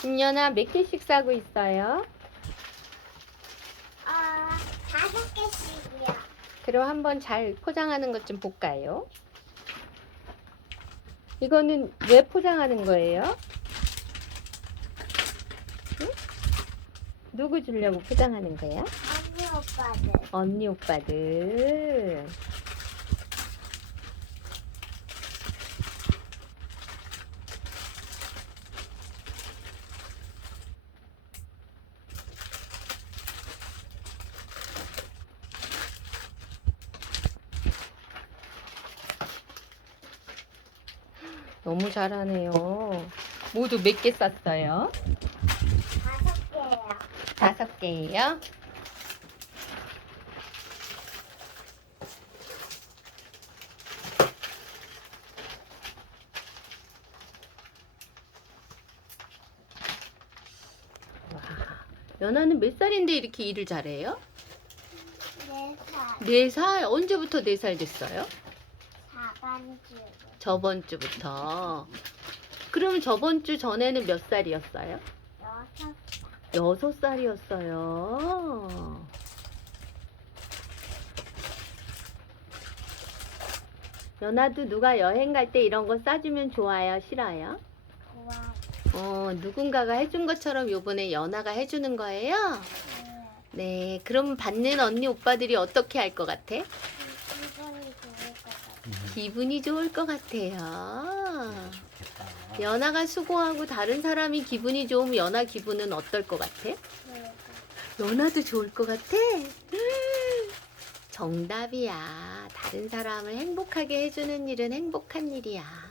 김연아 몇 개씩 싸고 있어요? 어, 다섯 개씩이요. 그럼 한번 잘 포장하는 것 좀 볼까요? 이거는 왜 포장하는 거예요? 응? 누구 주려고 포장하는 거야? 언니 오빠들. 언니 오빠들. 너무 잘하네요. 모두 몇 개 쌌어요? 다섯 개예요. 다섯 개예요. 와, 연아는 몇 살인데 이렇게 일을 잘해요? 네 살. 네 살? 언제부터 네 살 됐어요? 저번 주부터. 그러면 저번 주 전에는 몇 살이었어요? 여섯. 여섯 살이었어요. 연아도 누가 여행 갈 때 이런 거 싸주면 좋아요? 싫어요? 좋아요. 어, 누군가가 해준 것처럼 요번에 연아가 해주는 거예요? 네. 네, 그럼 받는 언니 오빠들이 어떻게 할 것 같아? 기분이 좋을 것 같아요. 좋겠다. 연아가 수고하고 다른 사람이 기분이 좋으면 연아 기분은 어떨 것 같아? 네. 연아도 좋을 것 같아? 정답이야. 다른 사람을 행복하게 해주는 일은 행복한 일이야.